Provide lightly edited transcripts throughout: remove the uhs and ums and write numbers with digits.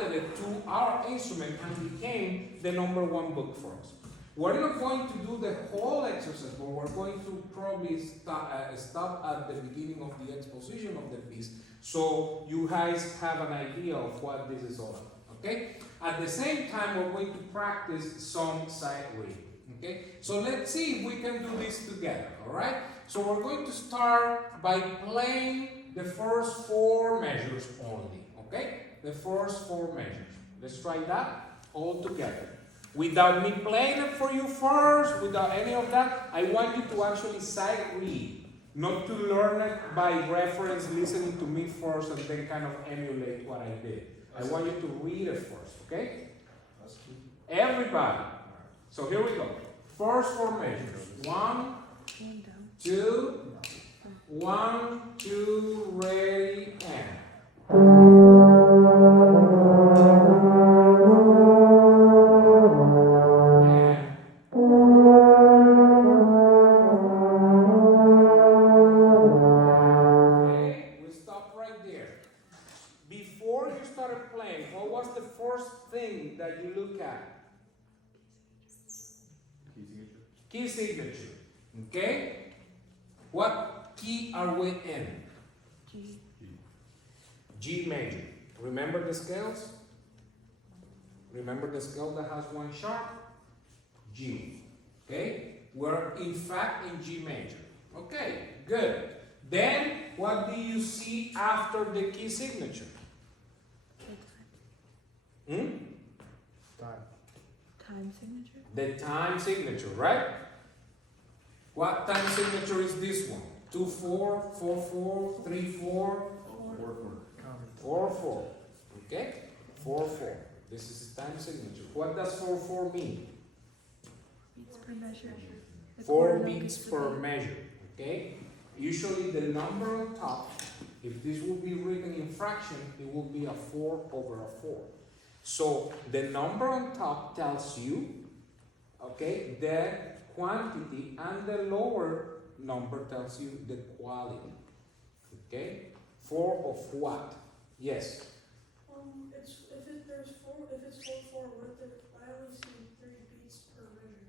adapted it to our instrument and became the #1 book for us. We're not going to do the whole exercise, but we're going to probably stop at the beginning of the exposition of the piece, so you guys have an idea of what this is all about, okay? At the same time, we're going to practice some sight reading, okay? So let's see if we can do this together, all right? So we're going to start by playing the first 4 measures only, okay? The first 4 measures. Let's try that all together. Without me playing it for you first, without any of that, I want you to actually sight read, not to learn it by reference, listening to me first, and then kind of emulate what I did. I want you to read it first, okay? Everybody. So here we go. First 4 measures. 1, 2, 1, 2, ready, and. That you look at? Key signature. Okay? What key are we in? G. G major. Remember the scales? Remember the scale that has 1 sharp? G. Okay? We're in fact in G major. Okay, good. Then what do you see after the key signature? Time signature? The time signature, right? What time signature is this one? 2-4, 4-4, 3-4, 4-4. Okay? 4-4. This is the time signature. What does 4-4 mean? Beats per measure. 4 beats per measure. Okay? Usually the number on top, if this will be written in fraction, it will be a 4 over a 4. So the number on top tells you, okay, the quantity, and the lower number tells you the quality. Okay? 4 of what? Yes. If it's 4/4, I only see 3 beats per measure.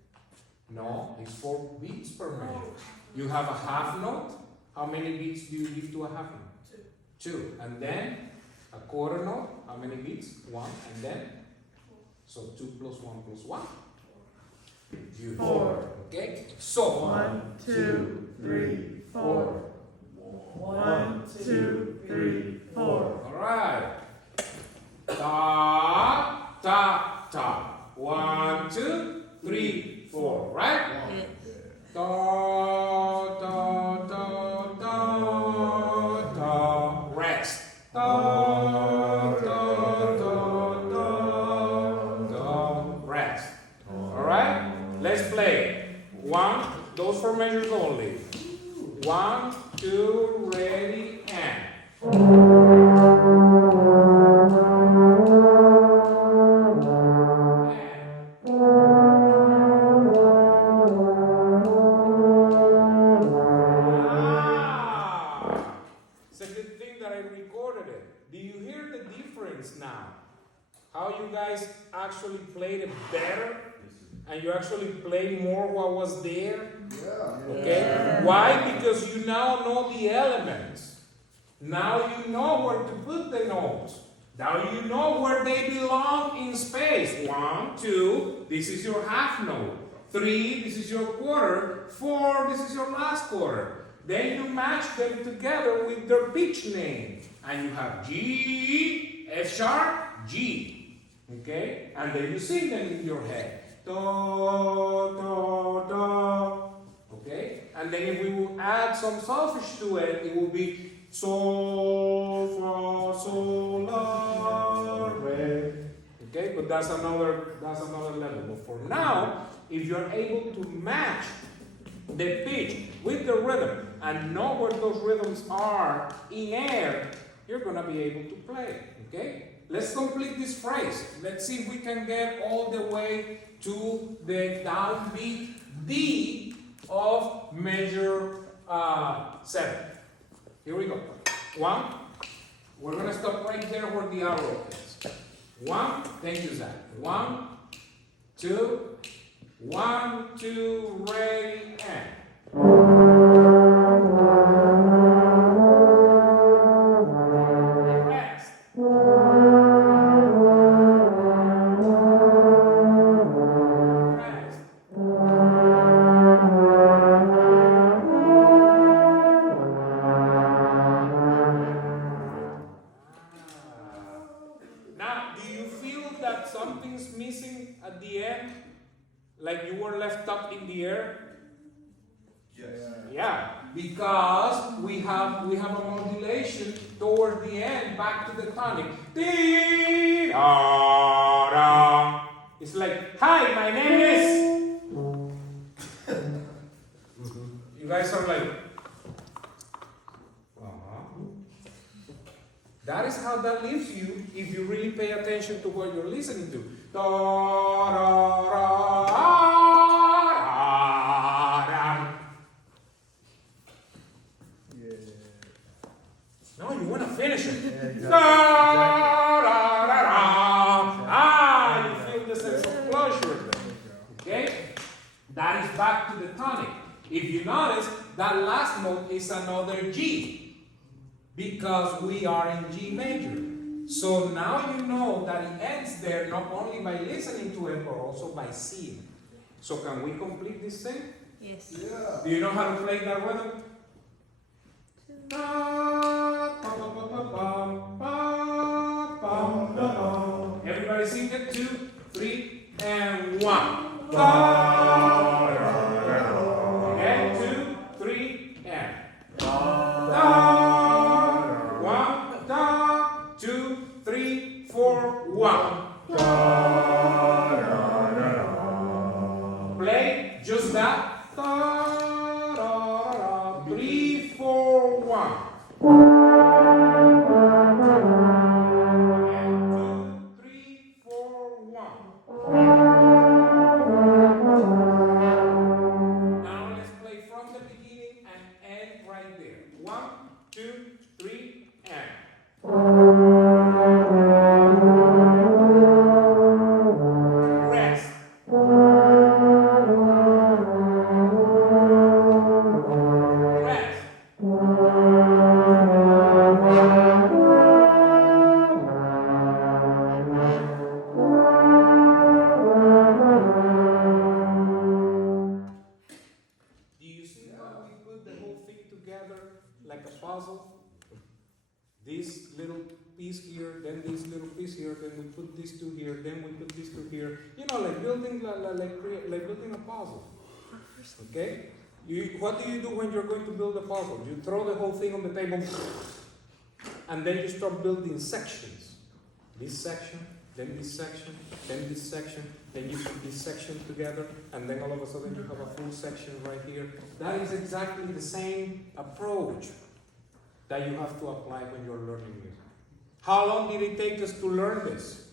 No, it's 4 beats per measure. You have a half note. How many beats do you give to a half note? 2. And then a quarter note. How many beats? 1. And then? So 2 plus 1 plus 1? Beautiful. 4. Okay? So 1, 2, 3, 4. 1, 2, 3, 4. all right. Ta, ta, ta. 1, 2, 3, 4. Right? Yes. Da, da, da, da, da. Rest. Da, da, da, da, da. Rest. All right? Let's play. 1, those 4 measures only. 1, 2, ready, and. It's a good thing that I recorded it. Do you hear the difference now? How you guys actually played it better? And you actually play more what was there? Yeah. Okay? Yeah. Why? Because you now know the elements. Now you know where to put the notes. Now you know where they belong in space. 1, 2, this is your half note. 3, this is your quarter. 4, this is your last quarter. Then you match them together with their pitch name. And you have G, F sharp, G. Okay? And then you sing them in your head. Da, da, da. Okay? And then if we will add some solfege to it, it will be sol, fa, sol, la, re. Okay? But that's another level. But for now, if you're able to match the pitch with the rhythm and know where those rhythms are in air, you're gonna be able to play. Okay? Let's complete this phrase. Let's see if we can get all the way to the downbeat D of measure 7. Here we go. 1. We're going to stop right there where the arrow is. 1, thank you, Zach. 1, 2, 1, 2, ready, and. Rest. Rest. Now, do you feel that something's missing at the end? Like you were left up in the air? Yes. Yeah, because we have a modulation toward the end, back to the tonic. Dee-da-da. It's like, hi, my name is. You guys are like, That is how that leaves you if you really pay attention to what you're listening to. No, you want to finish it. You feel the sense of closure. Okay? That is back to the tonic. If you notice, that last note is another G. Because we are in G major. So now you know that it ends there not only by listening to it, but also by seeing. So can we complete this thing? Yes. Yeah. Do you know how to play that rhythm? Everybody sing it. 2, 3, and 1. And 2, 3, and. 1, 2, 3, 4, 1. Play just that. 3, 4, 1. And 2, 3, 4, 1. Now let's play from the beginning and end right there. 1, 2, 3, and. Rest. Rest. Do you see how we put the whole thing together like a puzzle? This little piece here, then this little piece here, then we put these two here, then we put these two here. You know, like building like building a puzzle. Okay? What do you do when you're going to build a puzzle? You throw the whole thing on the table, and then you start building sections. This section, then this section, then this section, then you put this section together, and then all of a sudden you have a full section right here. That is exactly the same approach that you have to apply when you're learning music. How long did it take us to learn this?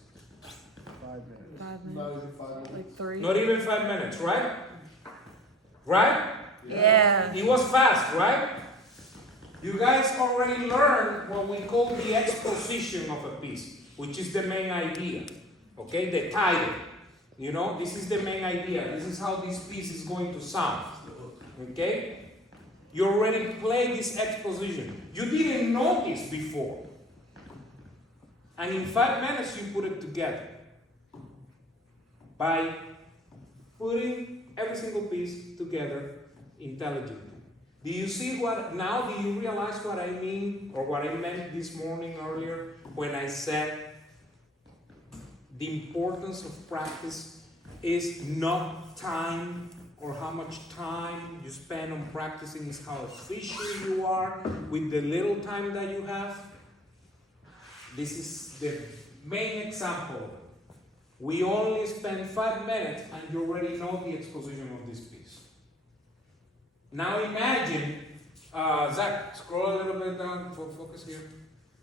5 minutes. 5 Not minutes. even 5 minutes. Like 3. Not even 5 minutes, right? Right? Yeah. It was fast, right? You guys already learned what we call the exposition of a piece, which is the main idea. Okay, the title. You know, this is the main idea. This is how this piece is going to sound. Okay? You already played this exposition. You didn't know this before. And in 5 minutes, you put it together by putting every single piece together intelligently. Do you see what, now do you realize what I mean, or what I meant this morning earlier, when I said the importance of practice is not time, or how much time you spend on practicing, is how efficient you are with the little time that you have? This is the main example. We only spend 5 minutes and you already know the exposition of this piece. Now imagine, Zach, scroll a little bit down, focus here.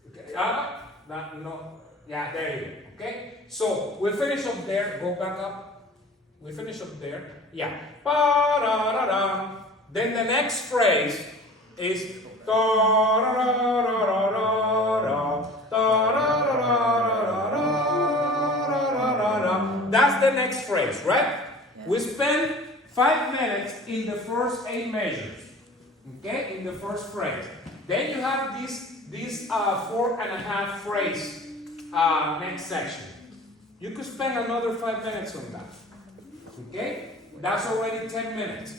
Okay. No, yeah, there you go. Okay? So we finish up there, go back up. We finish up there. Yeah. Ba-da-da-da. Then the next phrase is da-da-da-da-da-da-da, da-da-da-da-da-da. That's the next phrase, right? Yeah. We spend 5 minutes in the first 8 measures. Okay, in the first phrase. Then you have this 4.5 phrase next section. You could spend another 5 minutes on that. Okay, that's already 10 minutes.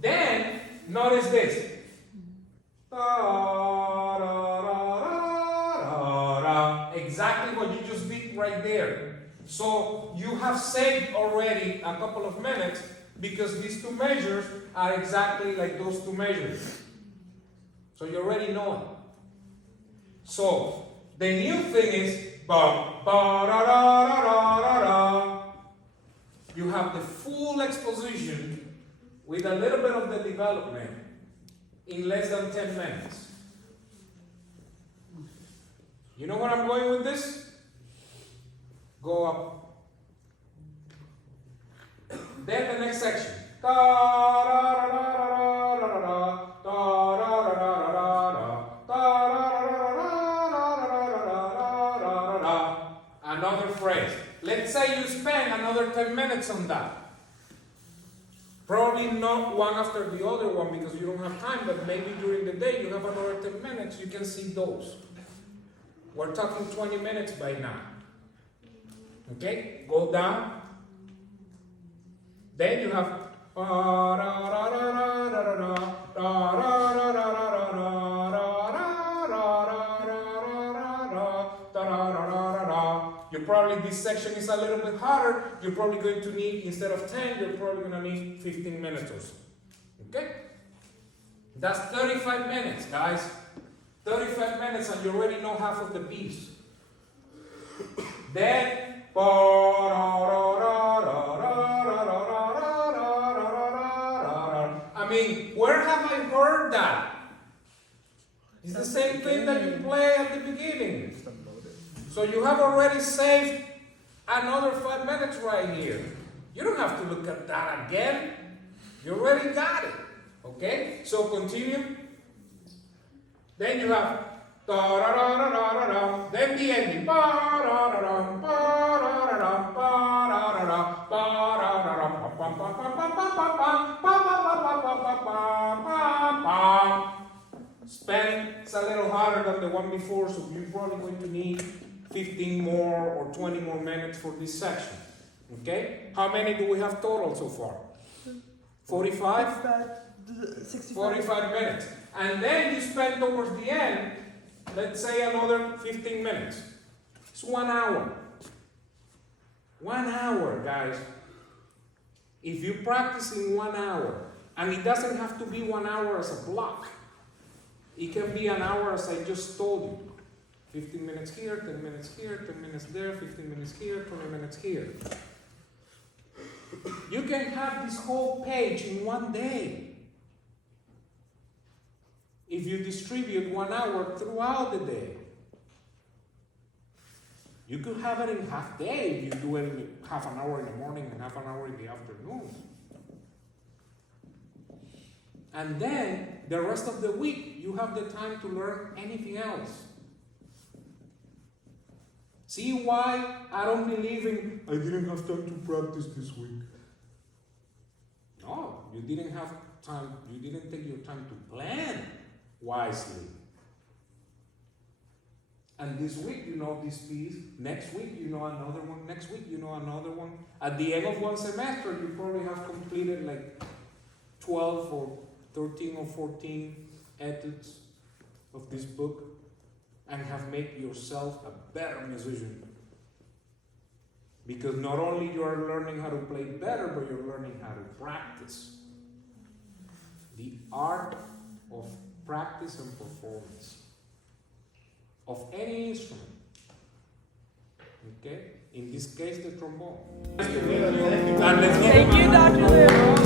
Then notice this. Exactly what you just did right there. So you have saved already a couple of minutes because these 2 measures are exactly like those 2 measures. So you already know it. So the new thing is you have the full exposition with a little bit of the development in less than 10 minutes. You know where I'm going with this? Go up. Then the next section. Another phrase. Let's say you spend another 10 minutes on that. Probably not one after the other one because you don't have time, but maybe during the day you have another 10 minutes, you can see those. We're talking 20 minutes by now. Okay, go down. Then you have you probably, this section is a little bit harder. You're probably going to need, instead of 10, you're probably going to need 15 minutes or so. Okay? That's 35 minutes, guys. 35 minutes and you already know half of the piece. Then, I mean, where have I heard that? It's the same thing that you play at the beginning. So you have already saved another 5 minutes right here. You don't have to look at that again. You already got it. Okay? So continue. Then you have then the ending. It's a little harder than the one before, so you're probably going to need 15 more or 20 more minutes for this section. Okay? How many do we have total so far? 45? 65. 45 minutes. And then you spend towards the end, let's say another 15 minutes. It's 1 hour. 1 hour, guys. If you practice in 1 hour, and it doesn't have to be 1 hour as a block. It can be an hour as I just told you. 15 minutes here, 10 minutes here, 10 minutes there, 15 minutes here, 20 minutes here. You can have this whole page in 1 day. If you distribute 1 hour throughout the day. You could have it in half day if you do it in half an hour in the morning and half an hour in the afternoon. And then the rest of the week, you have the time to learn anything else. See why I don't believe in, I didn't have time to practice this week. No, you didn't have time, you didn't take your time to plan wisely. And this week you know this piece, next week you know another one, next week you know another one. At the end of one semester, you probably have completed like 12 or 13 or 14 etudes of this book and have made yourself a better musician. Because not only you are learning how to play better, but you're learning how to practice. The art of practice and performance of any instrument. Okay? In this case, the trombone. Thank you, Dr. Lou.